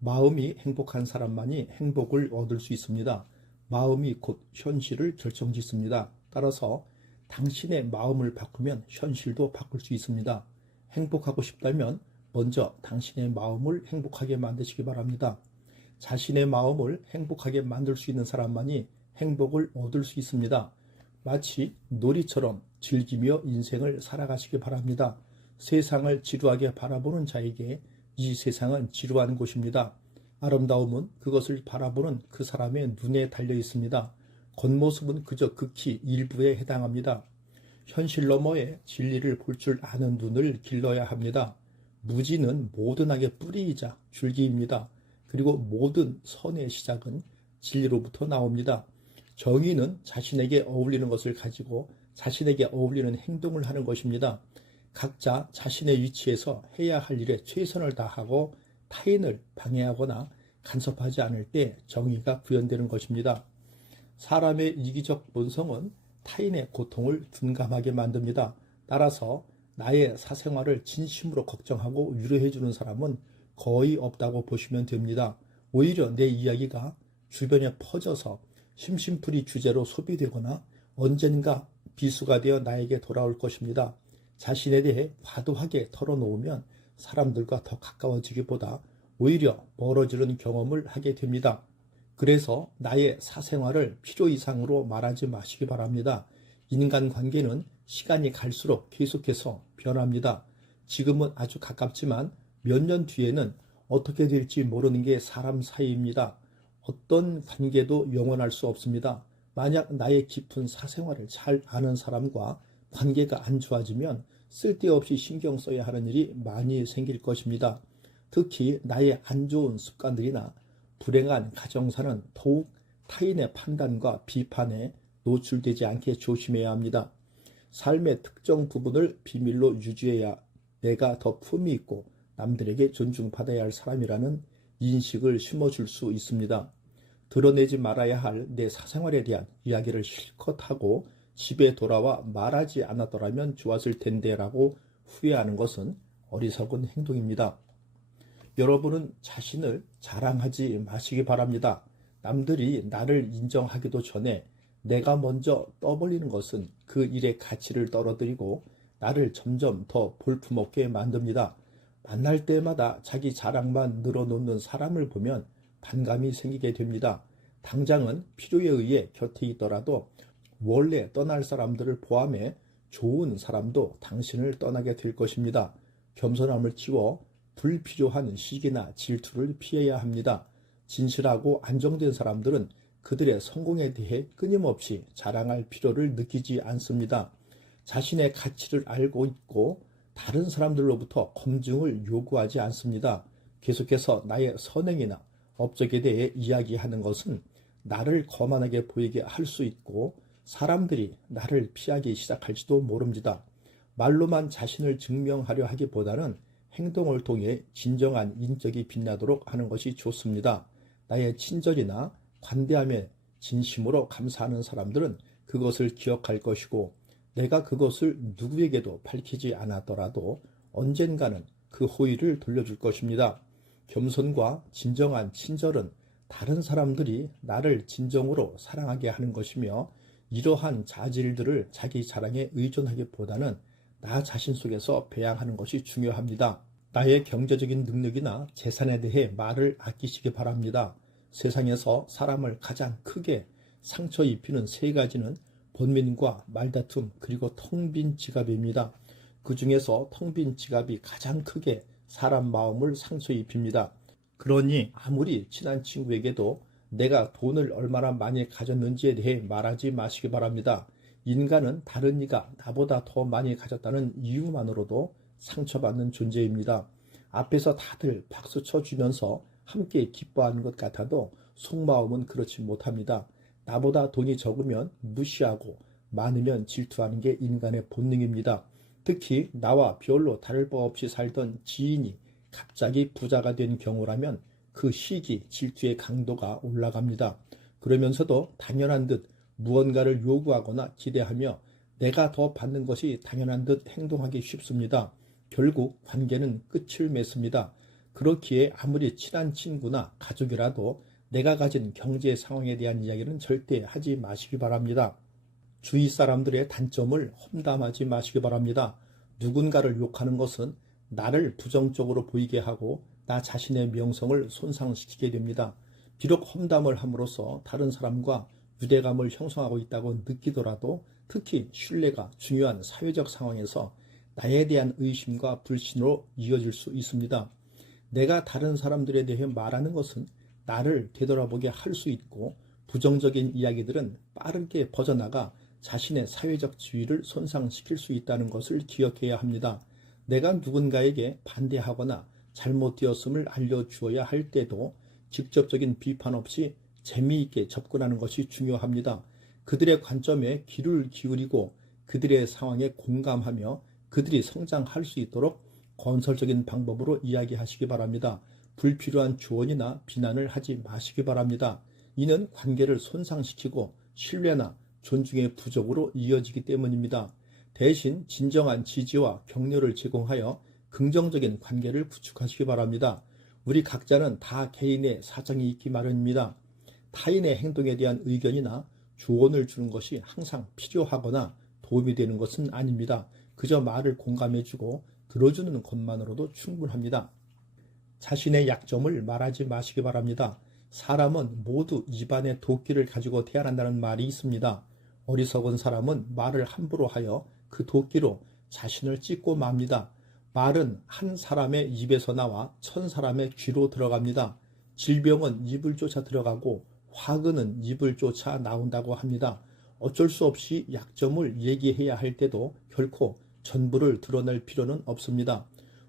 마음이 행복한 사람만이 행복을 얻을 수 있습니다. 마음이 곧 현실을 결정짓습니다. 따라서 당신의 마음을 바꾸면 현실도 바꿀 수 있습니다. 행복하고 싶다면 먼저 당신의 마음을 행복하게 만드시기 바랍니다. 자신의 마음을 행복하게 만들 수 있는 사람만이 행복을 얻을 수 있습니다. 마치 놀이처럼 즐기며 인생을 살아가시기 바랍니다. 세상을 지루하게 바라보는 자에게 이 세상은 지루한 곳입니다. 아름다움은 그것을 바라보는 그 사람의 눈에 달려 있습니다. 겉모습은 그저 극히 일부에 해당합니다. 현실 너머의 진리를 볼 줄 아는 눈을 길러야 합니다. 무지는 모든 악의 뿌리이자 줄기입니다. 그리고 모든 선의 시작은 진리로부터 나옵니다. 정의는 자신에게 어울리는 것을 가지고 자신에게 어울리는 행동을 하는 것입니다. 각자 자신의 위치에서 해야 할 일에 최선을 다하고 타인을 방해하거나 간섭하지 않을 때 정의가 구현되는 것입니다. 사람의 이기적 본성은 타인의 고통을 둔감하게 만듭니다. 따라서 나의 사생활을 진심으로 걱정하고 위로해주는 사람은 거의 없다고 보시면 됩니다. 오히려 내 이야기가 주변에 퍼져서 심심풀이 주제로 소비되거나 언젠가 비수가 되어 나에게 돌아올 것입니다. 자신에 대해 과도하게 털어놓으면 사람들과 더 가까워지기보다 오히려 멀어지는 경험을 하게 됩니다. 그래서 나의 사생활을 필요 이상으로 말하지 마시기 바랍니다. 인간관계는 시간이 갈수록 계속해서 변합니다. 지금은 아주 가깝지만 몇 년 뒤에는 어떻게 될지 모르는 게 사람 사이입니다. 어떤 관계도 영원할 수 없습니다. 만약 나의 깊은 사생활을 잘 아는 사람과 관계가 안 좋아지면 쓸데없이 신경 써야 하는 일이 많이 생길 것입니다. 특히 나의 안 좋은 습관들이나 불행한 가정사는 더욱 타인의 판단과 비판에 노출되지 않게 조심해야 합니다. 삶의 특정 부분을 비밀로 유지해야 내가 더 품위 있고 남들에게 존중받아야 할 사람이라는 인식을 심어줄 수 있습니다. 드러내지 말아야 할 내 사생활에 대한 이야기를 실컷 하고 집에 돌아와 말하지 않았더라면 좋았을 텐데 라고 후회하는 것은 어리석은 행동입니다. 여러분은 자신을 자랑하지 마시기 바랍니다. 남들이 나를 인정하기도 전에 내가 먼저 떠벌리는 것은 그 일의 가치를 떨어뜨리고 나를 점점 더 볼품없게 만듭니다. 만날 때마다 자기 자랑만 늘어놓는 사람을 보면 반감이 생기게 됩니다. 당장은 필요에 의해 곁에 있더라도 원래 떠날 사람들을 포함해 좋은 사람도 당신을 떠나게 될 것입니다. 겸손함을 키워 불필요한 시기나 질투를 피해야 합니다. 진실하고 안정된 사람들은 그들의 성공에 대해 끊임없이 자랑할 필요를 느끼지 않습니다. 자신의 가치를 알고 있고 다른 사람들로부터 검증을 요구하지 않습니다. 계속해서 나의 선행이나 업적에 대해 이야기하는 것은 나를 거만하게 보이게 할 수 있고 사람들이 나를 피하기 시작할지도 모릅니다. 말로만 자신을 증명하려 하기보다는 행동을 통해 진정한 인격이 빛나도록 하는 것이 좋습니다. 나의 친절이나 관대함에 진심으로 감사하는 사람들은 그것을 기억할 것이고 내가 그것을 누구에게도 밝히지 않았더라도 언젠가는 그 호의를 돌려줄 것입니다. 겸손과 진정한 친절은 다른 사람들이 나를 진정으로 사랑하게 하는 것이며 이러한 자질들을 자기 자랑에 의존하기보다는 나 자신 속에서 배양하는 것이 중요합니다. 나의 경제적인 능력이나 재산에 대해 말을 아끼시기 바랍니다. 세상에서 사람을 가장 크게 상처 입히는 세 가지는 번민과 말다툼 그리고 텅 빈 지갑입니다. 그 중에서 텅 빈 지갑이 가장 크게 사람 마음을 상처 입힙니다. 그러니 아무리 친한 친구에게도 내가 돈을 얼마나 많이 가졌는지에 대해 말하지 마시기 바랍니다. 인간은 다른 이가 나보다 더 많이 가졌다는 이유만으로도 상처받는 존재입니다. 앞에서 다들 박수 쳐주면서 함께 기뻐하는 것 같아도 속마음은 그렇지 못합니다. 나보다 돈이 적으면 무시하고 많으면 질투하는 게 인간의 본능입니다. 특히 나와 별로 다를 바 없이 살던 지인이 갑자기 부자가 된 경우라면 그 시기 질투의 강도가 올라갑니다. 그러면서도 당연한 듯 무언가를 요구하거나 기대하며 내가 더 받는 것이 당연한 듯 행동하기 쉽습니다. 결국 관계는 끝을 맺습니다. 그렇기에 아무리 친한 친구나 가족이라도 내가 가진 경제 상황에 대한 이야기는 절대 하지 마시기 바랍니다. 주위 사람들의 단점을 험담하지 마시기 바랍니다. 누군가를 욕하는 것은 나를 부정적으로 보이게 하고 나 자신의 명성을 손상시키게 됩니다. 비록 험담을 함으로써 다른 사람과 유대감을 형성하고 있다고 느끼더라도 특히 신뢰가 중요한 사회적 상황에서 나에 대한 의심과 불신으로 이어질 수 있습니다. 내가 다른 사람들에 대해 말하는 것은 나를 되돌아보게 할 수 있고 부정적인 이야기들은 빠르게 퍼져나가 자신의 사회적 지위를 손상시킬 수 있다는 것을 기억해야 합니다. 내가 누군가에게 반대하거나 잘못되었음을 알려주어야 할 때도 직접적인 비판 없이 재미있게 접근하는 것이 중요합니다. 그들의 관점에 귀를 기울이고 그들의 상황에 공감하며 그들이 성장할 수 있도록 건설적인 방법으로 이야기하시기 바랍니다. 불필요한 조언이나 비난을 하지 마시기 바랍니다. 이는 관계를 손상시키고 신뢰나 존중의 부족으로 이어지기 때문입니다. 대신 진정한 지지와 격려를 제공하여 긍정적인 관계를 구축하시기 바랍니다. 우리 각자는 다 개인의 사정이 있기 마련입니다. 타인의 행동에 대한 의견이나 조언을 주는 것이 항상 필요하거나 도움이 되는 것은 아닙니다. 그저 말을 공감해주고 들어주는 것만으로도 충분합니다. 자신의 약점을 말하지 마시기 바랍니다. 사람은 모두 입안에 도끼를 가지고 태어난다는 말이 있습니다. 어리석은 사람은 말을 함부로 하여 그 도끼로 자신을 찢고 맙니다. 말은 한 사람의 입에서 나와 1000사람의 귀로 들어갑니다. 질병은 입을 쫓아 들어가고 화근은 입을 쫓아 나온다고 합니다. 어쩔 수 없이 약점을 얘기해야 할 때도 결코 전부를 드러낼 필요는 없습니다.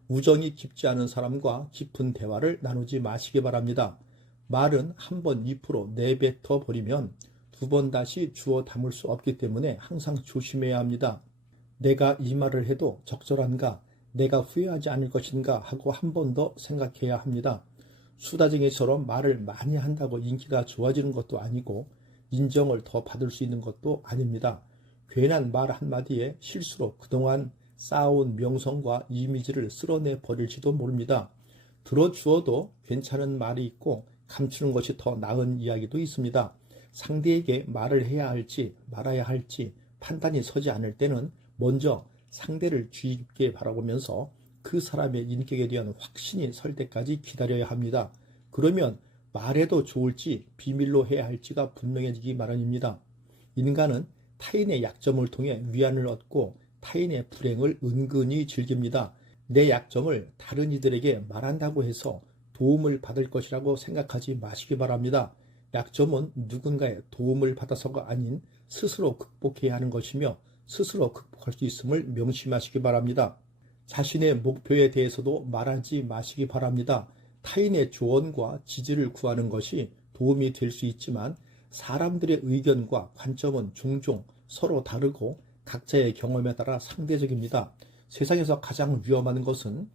우정이 깊지 않은 사람과 깊은 대화를 나누지 마시기 바랍니다. 말은 한번 입으로 내뱉어 버리면 두 번 다시 주워 담을 수 없기 때문에 항상 조심해야 합니다. 내가 이 말을 해도 적절한가, 내가 후회하지 않을 것인가 하고 한 번 더 생각해야 합니다. 수다쟁이처럼 말을 많이 한다고 인기가 좋아지는 것도 아니고 인정을 더 받을 수 있는 것도 아닙니다. 괜한 말 한마디에 실수로 그동안 쌓아온 명성과 이미지를 쓸어내 버릴지도 모릅니다. 들어주어도 괜찮은 말이 있고 감추는 것이 더 나은 이야기도 있습니다. 상대에게 말을 해야 할지 말아야 할지 판단이 서지 않을 때는 먼저 상대를 주의 깊게 바라보면서 그 사람의 인격에 대한 확신이 설 때까지 기다려야 합니다. 그러면 말해도 좋을지 비밀로 해야 할지가 분명해지기 마련입니다. 인간은 타인의 약점을 통해 위안을 얻고 타인의 불행을 은근히 즐깁니다. 내 약점을 다른 이들에게 말한다고 해서 도움을 받을 것이라고 생각하지 마시기 바랍니다. 약점은 누군가의 도움을 받아서가 아닌 스스로 극복해야 하는 것이며 스스로 극복할 수 있음을 명심하시기 바랍니다. 자신의 목표에 대해서도 말하지 마시기 바랍니다. 타인의 조언과 지지를 구하는 것이 도움이 될 수 있지만 사람들의 의견과 관점은 종종 서로 다르고 각자의 경험에 따라 상대적입니다. 세상에서 가장 위험한 것은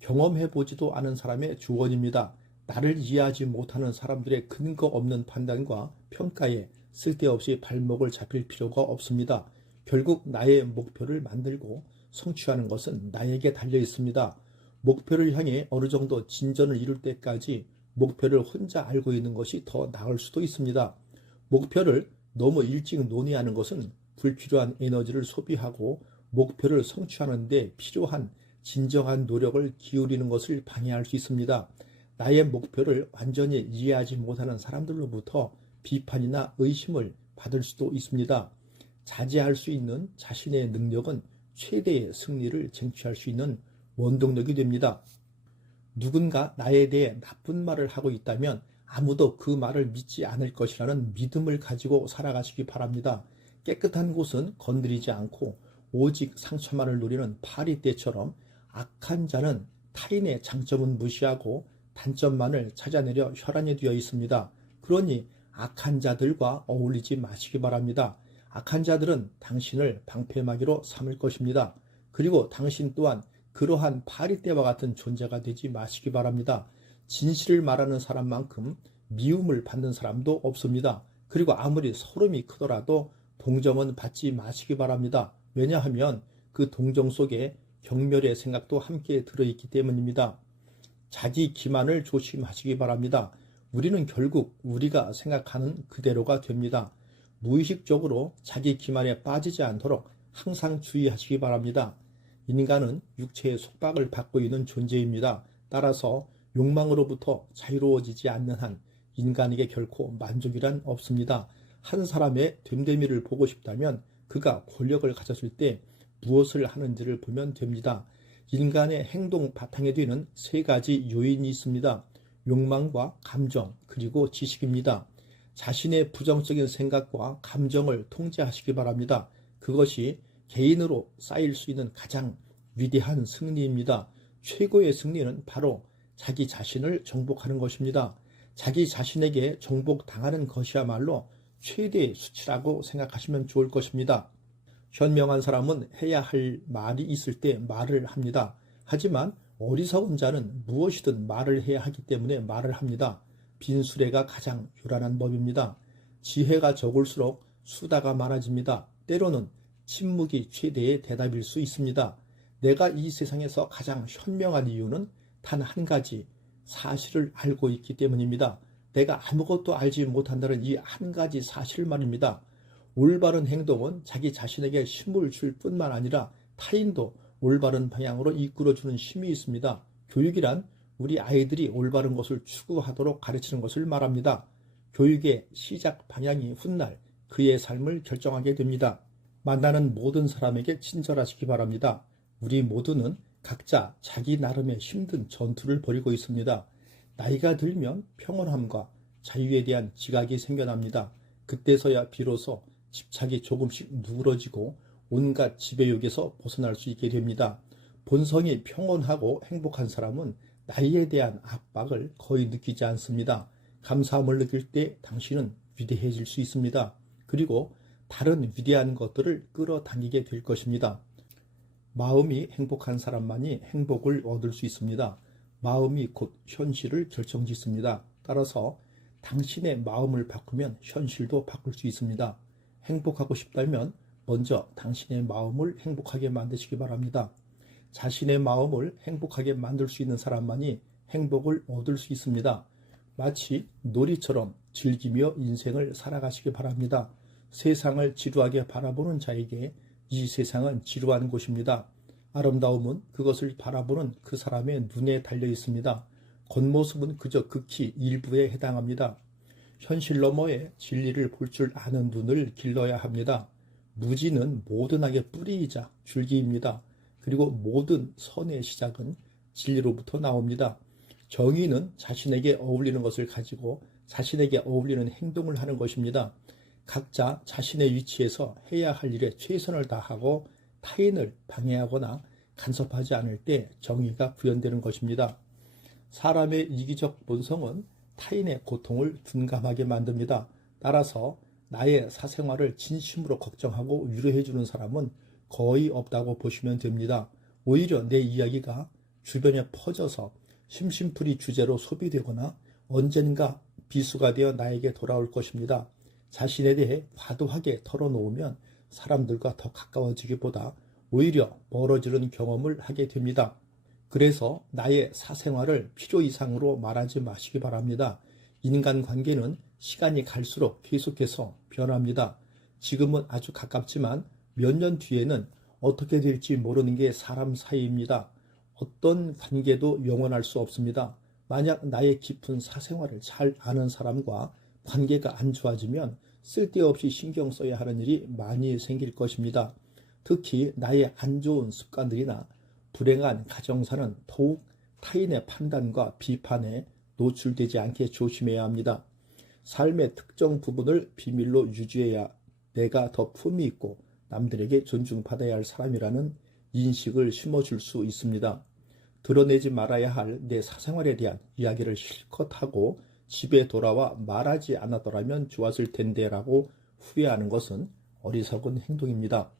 경험해보지도 않은 사람의 조언입니다. 나를 이해하지 못하는 사람들의 근거 없는 판단과 평가에 쓸데없이 발목을 잡힐 필요가 없습니다. 결국 나의 목표를 만들고 성취하는 것은 나에게 달려 있습니다. 목표를 향해 어느 정도 진전을 이룰 때까지 목표를 혼자 알고 있는 것이 더 나을 수도 있습니다. 목표를 너무 일찍 논의하는 것은 불필요한 에너지를 소비하고 목표를 성취하는 데 필요한 진정한 노력을 기울이는 것을 방해할 수 있습니다. 나의 목표를 완전히 이해하지 못하는 사람들로부터 비판이나 의심을 받을 수도 있습니다. 자제할 수 있는 자신의 능력은 최대의 승리를 쟁취할 수 있는 원동력이 됩니다. 누군가 나에 대해 나쁜 말을 하고 있다면 아무도 그 말을 믿지 않을 것이라는 믿음을 가지고 살아가시기 바랍니다. 깨끗한 곳은 건드리지 않고 오직 상처만을 노리는 파리떼처럼 악한 자는 타인의 장점은 무시하고 단점만을 찾아내려 혈안이 되어 있습니다. 그러니 악한 자들과 어울리지 마시기 바랍니다. 악한 자들은 당신을 방패막이로 삼을 것입니다. 그리고 당신 또한 그러한 파리떼와 같은 존재가 되지 마시기 바랍니다. 진실을 말하는 사람만큼 미움을 받는 사람도 없습니다. 그리고 아무리 소름이 크더라도 동정은 받지 마시기 바랍니다. 왜냐하면 그 동정 속에 경멸의 생각도 함께 들어있기 때문입니다. 자기 기만을 조심하시기 바랍니다. 우리는 결국 우리가 생각하는 그대로가 됩니다. 무의식적으로 자기 기만에 빠지지 않도록 항상 주의하시기 바랍니다. 인간은 육체의 속박을 받고 있는 존재입니다. 따라서 욕망으로부터 자유로워지지 않는 한 인간에게 결코 만족이란 없습니다. 한 사람의 됨됨이를 보고 싶다면 그가 권력을 가졌을 때 무엇을 하는지를 보면 됩니다. 인간의 행동 바탕에 되는 세 가지 요인이 있습니다. 욕망과 감정, 그리고 지식입니다. 자신의 부정적인 생각과 감정을 통제하시기 바랍니다. 그것이 개인으로 쌓일 수 있는 가장 위대한 승리입니다. 최고의 승리는 바로 자기 자신을 정복하는 것입니다. 자기 자신에게 정복당하는 것이야말로 최대의 수치라고 생각하시면 좋을 것입니다. 현명한 사람은 해야 할 말이 있을 때 말을 합니다. 하지만 어리석은 자는 무엇이든 말을 해야 하기 때문에 말을 합니다. 빈수레가 가장 요란한 법입니다. 지혜가 적을수록 수다가 많아집니다. 때로는 침묵이 최대의 대답일 수 있습니다. 내가 이 세상에서 가장 현명한 이유는 단 한 가지, 사실을 알고 있기 때문입니다. 내가 아무것도 알지 못한다는 이 한 가지 사실 말입니다. 올바른 행동은 자기 자신에게 힘을 줄 뿐만 아니라 타인도 올바른 방향으로 이끌어주는 힘이 있습니다. 교육이란 우리 아이들이 올바른 것을 추구하도록 가르치는 것을 말합니다. 교육의 시작 방향이 훗날 그의 삶을 결정하게 됩니다. 만나는 모든 사람에게 친절하시기 바랍니다. 우리 모두는 각자 자기 나름의 힘든 전투를 벌이고 있습니다. 나이가 들면 평온함과 자유에 대한 지각이 생겨납니다. 그때서야 비로소 집착이 조금씩 누그러지고 온갖 지배욕에서 벗어날 수 있게 됩니다. 본성이 평온하고 행복한 사람은 나이에 대한 압박을 거의 느끼지 않습니다. 감사함을 느낄 때 당신은 위대해질 수 있습니다. 그리고 다른 위대한 것들을 끌어당기게 될 것입니다. 마음이 행복한 사람만이 행복을 얻을 수 있습니다. 마음이 곧 현실을 결정짓습니다. 따라서 당신의 마음을 바꾸면 현실도 바꿀 수 있습니다. 행복하고 싶다면 먼저 당신의 마음을 행복하게 만드시기 바랍니다. 자신의 마음을 행복하게 만들 수 있는 사람만이 행복을 얻을 수 있습니다. 마치 놀이처럼 즐기며 인생을 살아가시기 바랍니다. 세상을 지루하게 바라보는 자에게 이 세상은 지루한 곳입니다. 아름다움은 그것을 바라보는 그 사람의 눈에 달려 있습니다. 겉모습은 그저 극히 일부에 해당합니다. 현실 너머에 진리를 볼 줄 아는 눈을 길러야 합니다. 무지는 모든 악의 뿌리이자 줄기입니다. 그리고 모든 선의 시작은 진리로부터 나옵니다. 정의는 자신에게 어울리는 것을 가지고 자신에게 어울리는 행동을 하는 것입니다. 각자 자신의 위치에서 해야 할 일에 최선을 다하고 타인을 방해하거나 간섭하지 않을 때 정의가 구현되는 것입니다. 사람의 이기적 본성은 타인의 고통을 둔감하게 만듭니다. 따라서 나의 사생활을 진심으로 걱정하고 위로해주는 사람은 거의 없다고 보시면 됩니다. 오히려 내 이야기가 주변에 퍼져서 심심풀이 주제로 소비되거나 언젠가 비수가 되어 나에게 돌아올 것입니다. 자신에 대해 과도하게 털어놓으면 사람들과 더 가까워지기보다 오히려 멀어지는 경험을 하게 됩니다. 그래서 나의 사생활을 필요 이상으로 말하지 마시기 바랍니다. 인간관계는 시간이 갈수록 계속해서 변합니다. 지금은 아주 가깝지만 몇 년 뒤에는 어떻게 될지 모르는 게 사람 사이입니다. 어떤 관계도 영원할 수 없습니다. 만약 나의 깊은 사생활을 잘 아는 사람과 관계가 안 좋아지면 쓸데없이 신경 써야 하는 일이 많이 생길 것입니다. 특히 나의 안 좋은 습관들이나 불행한 가정사는 더욱 타인의 판단과 비판에 노출되지 않게 조심해야 합니다. 삶의 특정 부분을 비밀로 유지해야 내가 더 품위 있고 남들에게 존중받아야 할 사람이라는 인식을 심어줄 수 있습니다. 드러내지 말아야 할 내 사생활에 대한 이야기를 실컷 하고 집에 돌아와 말하지 않았더라면 좋았을 텐데 라고 후회하는 것은 어리석은 행동입니다.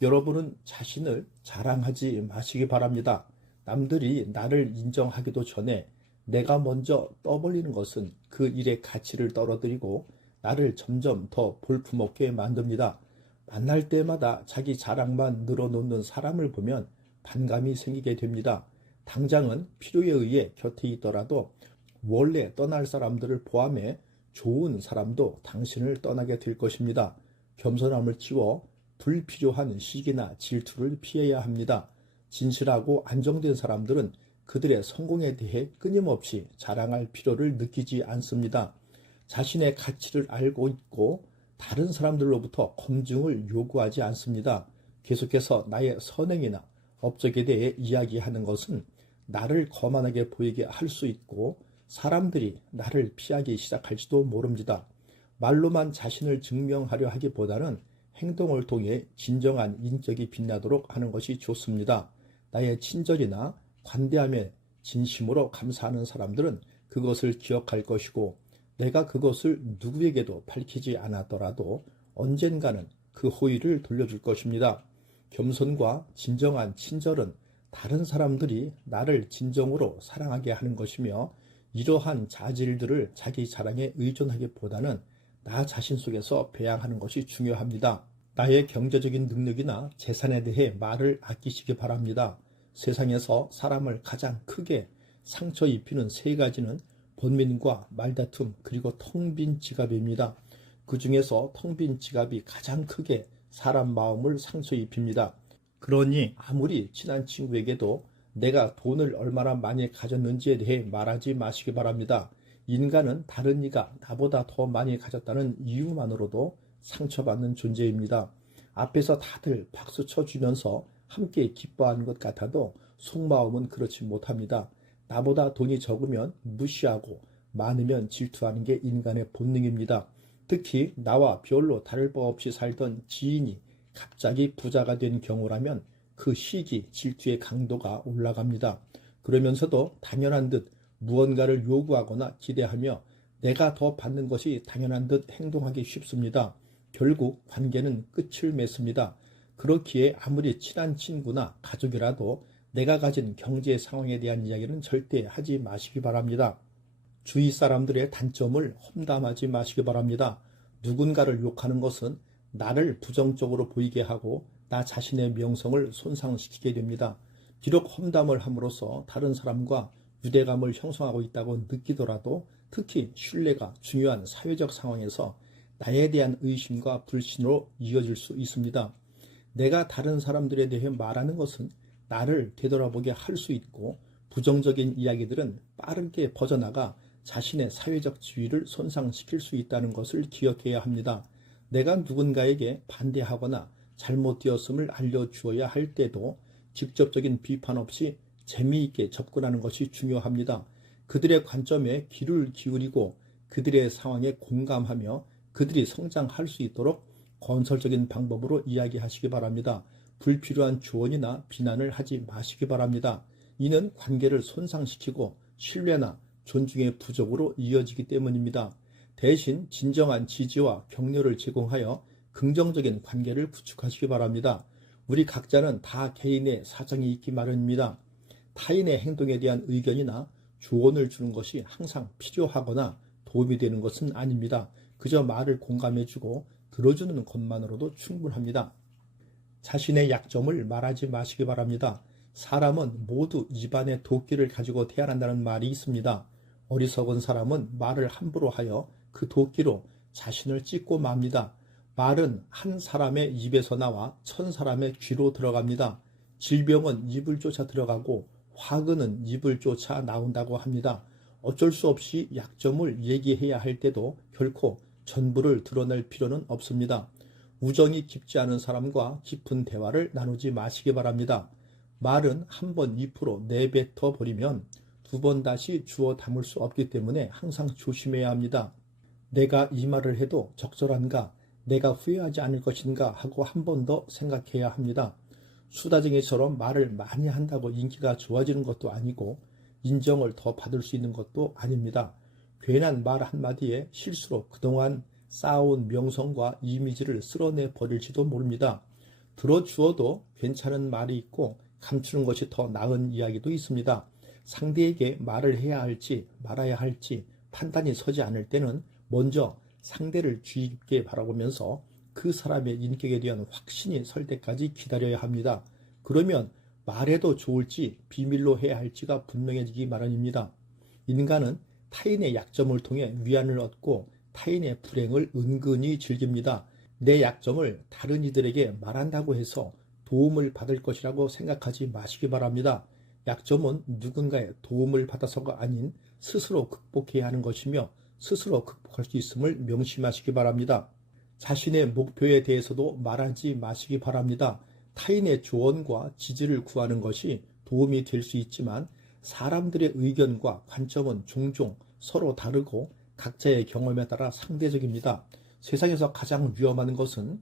여러분은 자신을 자랑하지 마시기 바랍니다. 남들이 나를 인정하기도 전에 내가 먼저 떠벌리는 것은 그 일의 가치를 떨어뜨리고 나를 점점 더 볼품없게 만듭니다. 만날 때마다 자기 자랑만 늘어놓는 사람을 보면 반감이 생기게 됩니다. 당장은 필요에 의해 곁에 있더라도 원래 떠날 사람들을 포함해 좋은 사람도 당신을 떠나게 될 것입니다. 겸손함을 키워 불필요한 시기나 질투를 피해야 합니다. 진실하고 안정된 사람들은 그들의 성공에 대해 끊임없이 자랑할 필요를 느끼지 않습니다. 자신의 가치를 알고 있고 다른 사람들로부터 검증을 요구하지 않습니다. 계속해서 나의 선행이나 업적에 대해 이야기하는 것은 나를 거만하게 보이게 할 수 있고 사람들이 나를 피하기 시작할지도 모릅니다. 말로만 자신을 증명하려 하기보다는 행동을 통해 진정한 인격이 빛나도록 하는 것이 좋습니다. 나의 친절이나 관대함에 진심으로 감사하는 사람들은 그것을 기억할 것이고 내가 그것을 누구에게도 밝히지 않았더라도 언젠가는 그 호의를 돌려줄 것입니다. 겸손과 진정한 친절은 다른 사람들이 나를 진정으로 사랑하게 하는 것이며 이러한 자질들을 자기 자랑에 의존하기보다는 나 자신 속에서 배양하는 것이 중요합니다. 나의 경제적인 능력이나 재산에 대해 말을 아끼시기 바랍니다. 세상에서 사람을 가장 크게 상처 입히는 세 가지는 번민과 말다툼 그리고 텅 빈 지갑입니다. 그 중에서 텅 빈 지갑이 가장 크게 사람 마음을 상처 입힙니다. 그러니 아무리 친한 친구에게도 내가 돈을 얼마나 많이 가졌는지에 대해 말하지 마시기 바랍니다. 인간은 다른 이가 나보다 더 많이 가졌다는 이유만으로도 상처받는 존재입니다. 앞에서 다들 박수 쳐주면서 함께 기뻐하는 것 같아도 속마음은 그렇지 못합니다. 나보다 돈이 적으면 무시하고 많으면 질투하는 게 인간의 본능입니다. 특히 나와 별로 다를 바 없이 살던 지인이 갑자기 부자가 된 경우라면 그 시기 질투의 강도가 올라갑니다. 그러면서도 당연한 듯 무언가를 요구하거나 기대하며 내가 더 받는 것이 당연한 듯 행동하기 쉽습니다. 결국 관계는 끝을 맺습니다. 그렇기에 아무리 친한 친구나 가족이라도 내가 가진 경제 상황에 대한 이야기는 절대 하지 마시기 바랍니다. 주위 사람들의 단점을 험담하지 마시기 바랍니다. 누군가를 욕하는 것은 나를 부정적으로 보이게 하고 나 자신의 명성을 손상시키게 됩니다. 비록 험담을 함으로써 다른 사람과 유대감을 형성하고 있다고 느끼더라도 특히 신뢰가 중요한 사회적 상황에서 나에 대한 의심과 불신으로 이어질 수 있습니다. 내가 다른 사람들에 대해 말하는 것은 나를 되돌아보게 할 수 있고 부정적인 이야기들은 빠르게 퍼져나가 자신의 사회적 지위를 손상시킬 수 있다는 것을 기억해야 합니다. 내가 누군가에게 반대하거나 잘못되었음을 알려주어야 할 때도 직접적인 비판 없이 재미있게 접근하는 것이 중요합니다. 그들의 관점에 귀를 기울이고 그들의 상황에 공감하며 그들이 성장할 수 있도록 건설적인 방법으로 이야기하시기 바랍니다. 불필요한 조언이나 비난을 하지 마시기 바랍니다. 이는 관계를 손상시키고 신뢰나 존중의 부족으로 이어지기 때문입니다. 대신 진정한 지지와 격려를 제공하여 긍정적인 관계를 구축하시기 바랍니다. 우리 각자는 다 개인의 사정이 있기 마련입니다. 타인의 행동에 대한 의견이나 조언을 주는 것이 항상 필요하거나 도움이 되는 것은 아닙니다. 그저 말을 공감해주고 들어주는 것만으로도 충분합니다. 자신의 약점을 말하지 마시기 바랍니다. 사람은 모두 입안에 도끼를 가지고 태어난다는 말이 있습니다. 어리석은 사람은 말을 함부로 하여 그 도끼로 자신을 찢고 맙니다. 말은 한 사람의 입에서 나와 1000사람의 귀로 들어갑니다. 질병은 입을 쫓아 들어가고 화근은 입을 쫓아 나온다고 합니다. 어쩔 수 없이 약점을 얘기해야 할 때도 결코 전부를 드러낼 필요는 없습니다. 우정이 깊지 않은 사람과 깊은 대화를 나누지 마시기 바랍니다. 말은 한 번 입으로 내뱉어 버리면 두 번 다시 주워 담을 수 없기 때문에 항상 조심해야 합니다. 내가 이 말을 해도 적절한가, 내가 후회하지 않을 것인가 하고 한 번 더 생각해야 합니다. 수다쟁이처럼 말을 많이 한다고 인기가 좋아지는 것도 아니고 인정을 더 받을 수 있는 것도 아닙니다. 괜한 말 한마디에 실수로 그동안 쌓아온 명성과 이미지를 쓸어내 버릴지도 모릅니다. 들어주어도 괜찮은 말이 있고 감추는 것이 더 나은 이야기도 있습니다. 상대에게 말을 해야 할지 말아야 할지 판단이 서지 않을 때는 먼저 상대를 주의 깊게 바라보면서 그 사람의 인격에 대한 확신이 설 때까지 기다려야 합니다. 그러면 말해도 좋을지 비밀로 해야 할지가 분명해지기 마련입니다. 인간은 타인의 약점을 통해 위안을 얻고 타인의 불행을 은근히 즐깁니다. 내 약점을 다른 이들에게 말한다고 해서 도움을 받을 것이라고 생각하지 마시기 바랍니다. 약점은 누군가의 도움을 받아서가 아닌 스스로 극복해야 하는 것이며 스스로 극복할 수 있음을 명심하시기 바랍니다. 자신의 목표에 대해서도 말하지 마시기 바랍니다. 타인의 조언과 지지를 구하는 것이 도움이 될 수 있지만 사람들의 의견과 관점은 종종 서로 다르고 각자의 경험에 따라 상대적입니다. 세상에서 가장 위험한 것은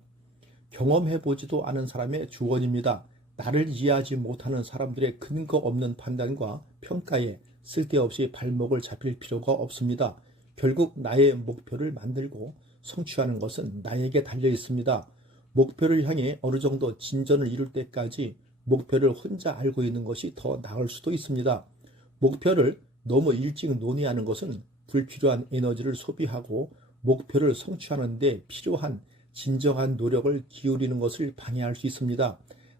경험해보지도 않은 사람의 조언입니다. 나를 이해하지 못하는 사람들의 근거 없는 판단과 평가에 쓸데없이 발목을 잡힐 필요가 없습니다. 결국 나의 목표를 만들고 성취하는 것은 나에게 달려 있습니다. 목표를 향해 어느 정도 진전을 이룰 때까지 목표를 혼자 알고 있는 것이 더 나을 수도 있습니다. 목표를 너무 일찍 논의하는 것은 불필요한 에너지를 소비하고 목표를 성취하는 데 필요한 진정한 노력을 기울이는 것을 방해할 수 있습니다.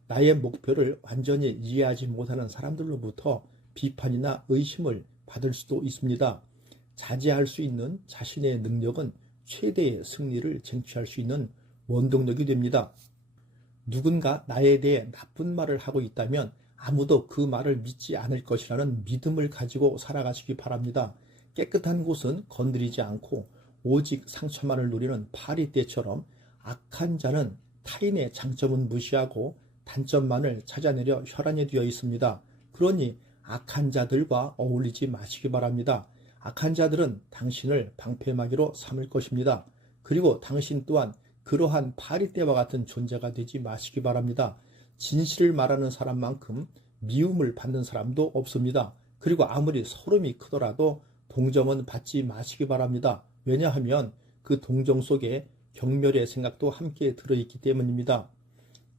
나의 목표를 완전히 이해하지 못하는 사람들로부터 비판이나 의심을 받을 수도 있습니다. 자제할 수 있는 자신의 능력은 최대의 승리를 쟁취할 수 있는 원동력이 됩니다. 누군가 나에 대해 나쁜 말을 하고 있다면 아무도 그 말을 믿지 않을 것이라는 믿음을 가지고 살아가시기 바랍니다. 깨끗한 곳은 건드리지 않고 오직 상처만을 노리는 파리떼처럼 악한 자는 타인의 장점은 무시하고 단점만을 찾아내려 혈안이 되어 있습니다. 그러니 악한 자들과 어울리지 마시기 바랍니다. 악한 자들은 당신을 방패막이로 삼을 것입니다. 그리고 당신 또한 그러한 파리떼와 같은 존재가 되지 마시기 바랍니다. 진실을 말하는 사람만큼 미움을 받는 사람도 없습니다. 그리고 아무리 서름이 크더라도 동정은 받지 마시기 바랍니다. 왜냐하면 그 동정 속에 경멸의 생각도 함께 들어있기 때문입니다.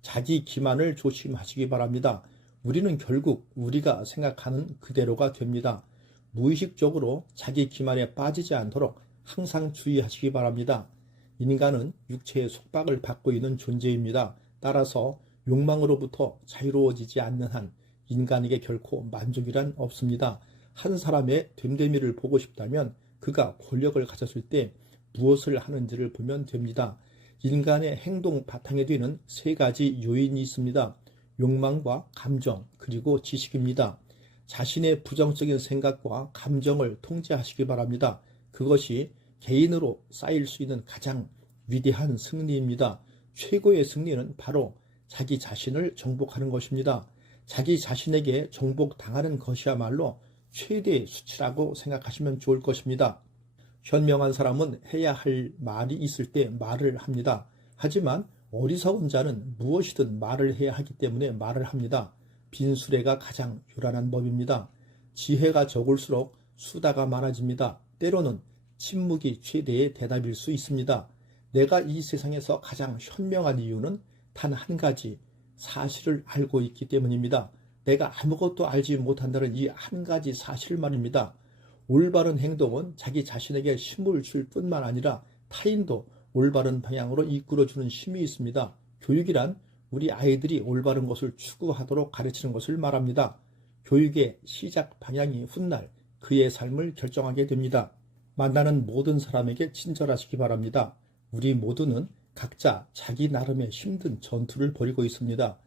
자기 기만을 조심하시기 바랍니다. 우리는 결국 우리가 생각하는 그대로가 됩니다. 무의식적으로 자기 기만에 빠지지 않도록 항상 주의하시기 바랍니다. 인간은 육체의 속박을 받고 있는 존재입니다. 따라서 욕망으로부터 자유로워지지 않는 한 인간에게 결코 만족이란 없습니다. 한 사람의 됨됨이를 보고 싶다면 그가 권력을 가졌을 때 무엇을 하는지를 보면 됩니다. 인간의 행동 바탕에 두는 세 가지 요인이 있습니다. 욕망과 감정 그리고 지식입니다. 자신의 부정적인 생각과 감정을 통제하시기 바랍니다. 그것이 개인으로 쌓일 수 있는 가장 위대한 승리입니다. 최고의 승리는 바로 자기 자신을 정복하는 것입니다. 자기 자신에게 정복당하는 것이야말로 최대의 수치라고 생각하시면 좋을 것입니다. 현명한 사람은 해야 할 말이 있을 때 말을 합니다. 하지만 어리석은 자는 무엇이든 말을 해야 하기 때문에 말을 합니다. 빈수레가 가장 요란한 법입니다. 지혜가 적을수록 수다가 많아집니다. 때로는 침묵이 최대의 대답일 수 있습니다. 내가 이 세상에서 가장 현명한 이유는 단 한 가지, 사실을 알고 있기 때문입니다. 내가 아무것도 알지 못한다는 이 한 가지 사실 말입니다. 올바른 행동은 자기 자신에게 힘을 줄 뿐만 아니라 타인도 올바른 방향으로 이끌어주는 힘이 있습니다. 교육이란 우리 아이들이 올바른 것을 추구하도록 가르치는 것을 말합니다. 교육의 시작 방향이 훗날 그의 삶을 결정하게 됩니다. 만나는 모든 사람에게 친절하시기 바랍니다. 우리 모두는 각자 자기 나름의 힘든 전투를 벌이고 있습니다.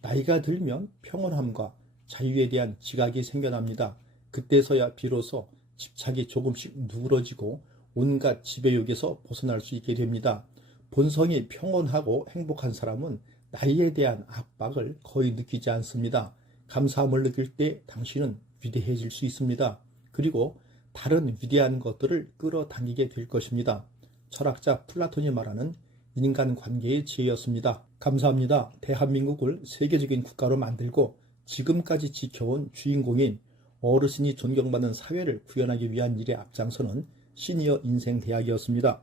나이가 들면 평온함과 자유에 대한 지각이 생겨납니다. 그때서야 비로소 집착이 조금씩 누그러지고 온갖 지배욕에서 벗어날 수 있게 됩니다. 본성이 평온하고 행복한 사람은 나이에 대한 압박을 거의 느끼지 않습니다. 감사함을 느낄 때 당신은 위대해질 수 있습니다. 그리고 다른 위대한 것들을 끌어당기게 될 것입니다. 철학자 플라톤이 말하는 인간관계의 지혜였습니다. 감사합니다. 대한민국을 세계적인 국가로 만들고 지금까지 지켜온 주인공인 어르신이 존경받는 사회를 구현하기 위한 일에 앞장서는 시니어 인생대학이었습니다.